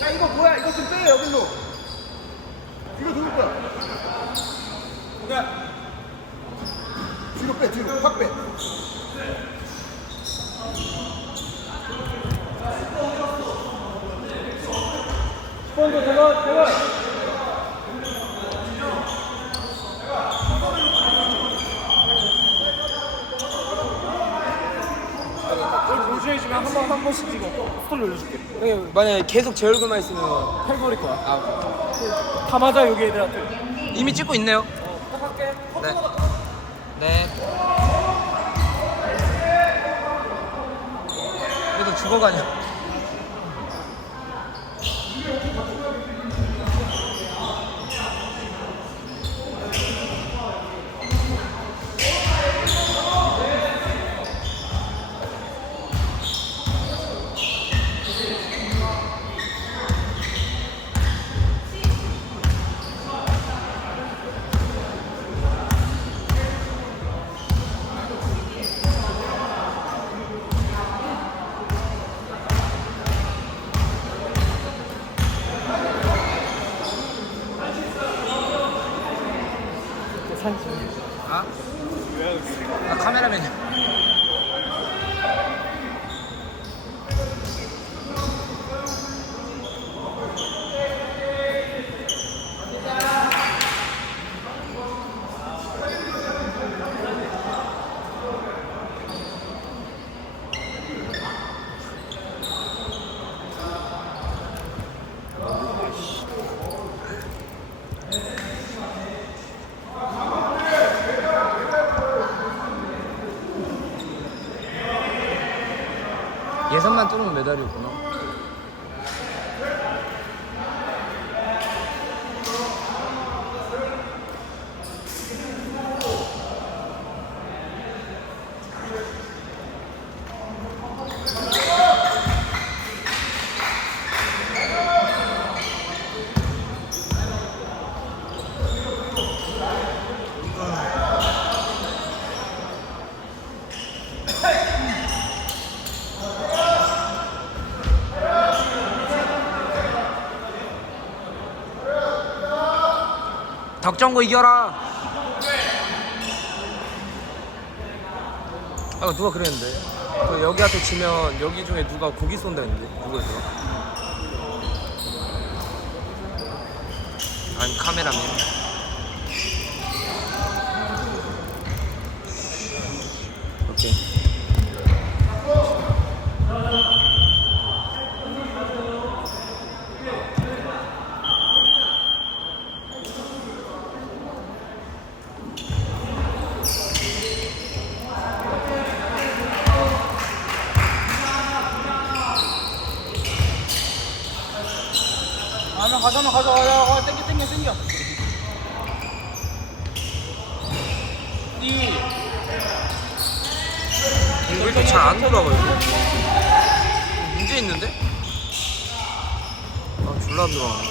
야 이거 뭐야? 이거 좀 빼 여기로. 뒤로 돌 거야. 오케이. 뒤로 빼 뒤로 확 빼. 스폰도 제발. 조심해주면 한 번씩 찍어. 스토리 올려줄게. 만약에 계속 제 얼굴만 있으면 팔버릴 거야. 아, 다 맞아 여기 애들한테. 이미 찍고 있네요. 딱 할게. 네. 네. 그래도 죽어가냐. 산지. 아? 나 카메라맨이야. 예선만 뚫으면 메달이었구나. 덕정고 이겨라. 아 누가 그랬는데 그 여기한테 지면 여기 중에 누가 고기 쏜다 했는데 누구였더라? 아니 카메라맨. 오케이. 가자. 땡겨. 왜 이렇게 잘 안 돌아가요? 문제 있는데? 아 졸라 안 돌아가네.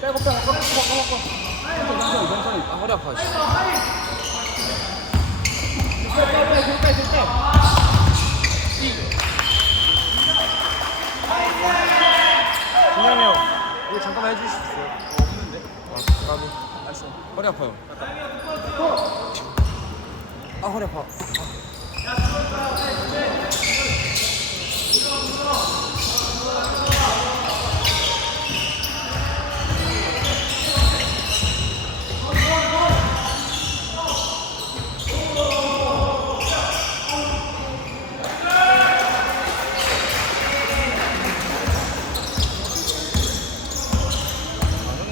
빼고. 아 허리 아파. 씨. 진영이 형 이거 잠깐만 해주실 수 있어요? 없는데. 아 까비. 알았어. 허리 아파요. 아 허리 아파.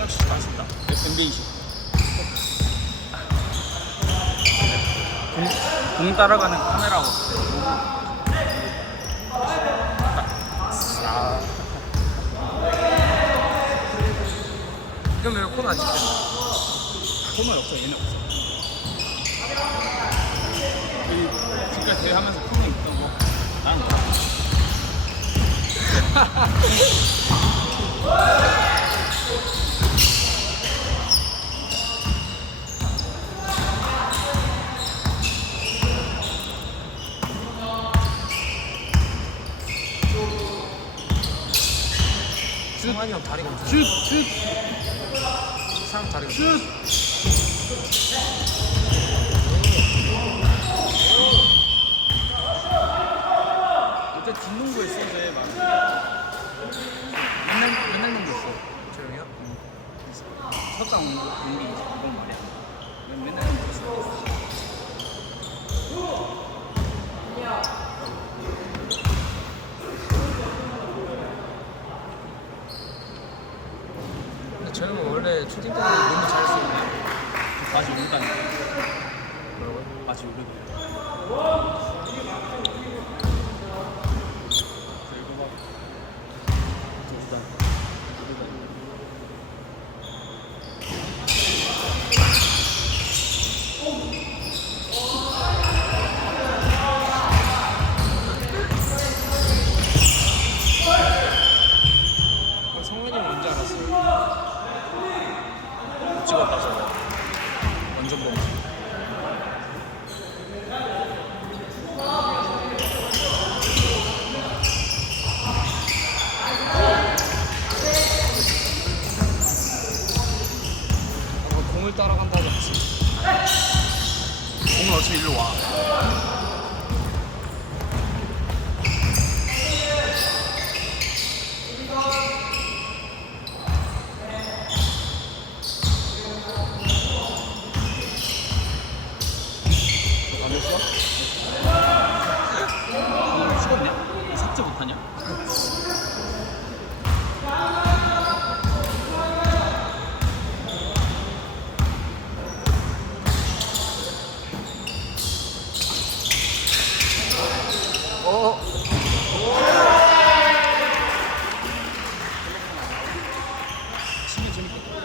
진짜 맛있다. 샌드위치. 공 따라가는 카메라고. 이건 왜 코너 안 찍냐? 코너 없어, 얘는 없어. 우리 지금까지 대회하면서 코너 있던 거 나는 몰라. 상환이 형 다리가 엄청 슛! 슛! 상 다리가 슛! 어때 뒷농구 했어 어제 막 맨날 농구 했어. 조용히요? 석강 농구 이건 말이야. 맨날 농구 했어. 근데 저 형은 원래 초딩 때는 너무 잘했었는데 맛이 오르다니까. 뭐라고요? 맛이 오르다. 그리고 막 오르다. 성현이 형 언제 알았어요? 못 찍었다 저거 완전 범죄 아까 공을 따라간다고 했지. 공은 어차피 일로 와 안 했어? 오늘 죽었냐? 삭제 못하냐? 어? 치면 재밌겠다.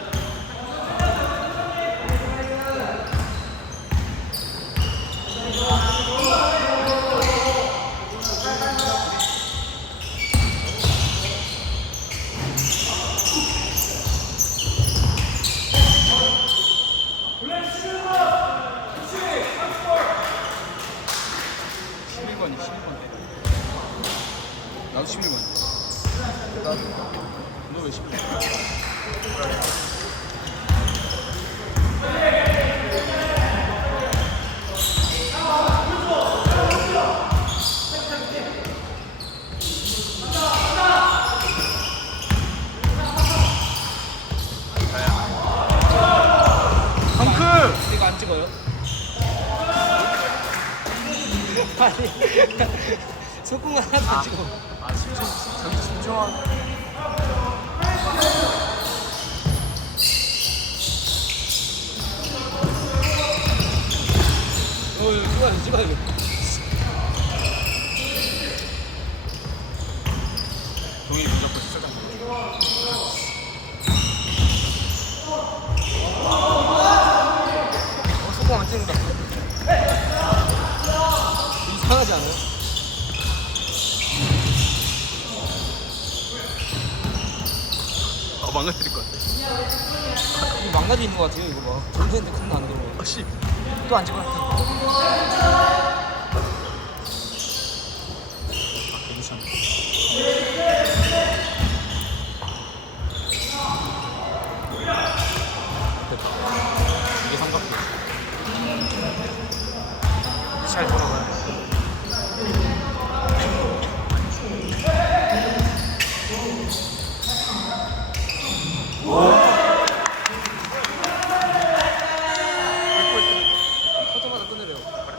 나도 11번이야. 너왜 11번? 덩크! 이거 안 찍어요? 아니 소금 하나도 안 찍어. 아 집중 저기 집중하고 찍어야 돼 찍어야 돼. 동일 무조건 시작한 소금 안 찍는다 이상하지 않아요? 망가뜨릴 것 같아 이 망가져 있는 것 같아요 이거 봐. 전투했는데 큰거 안 들어. 아씨 또 안 찍어요? 괜찮아 됐다 이게 삼각대 잘 돌아가요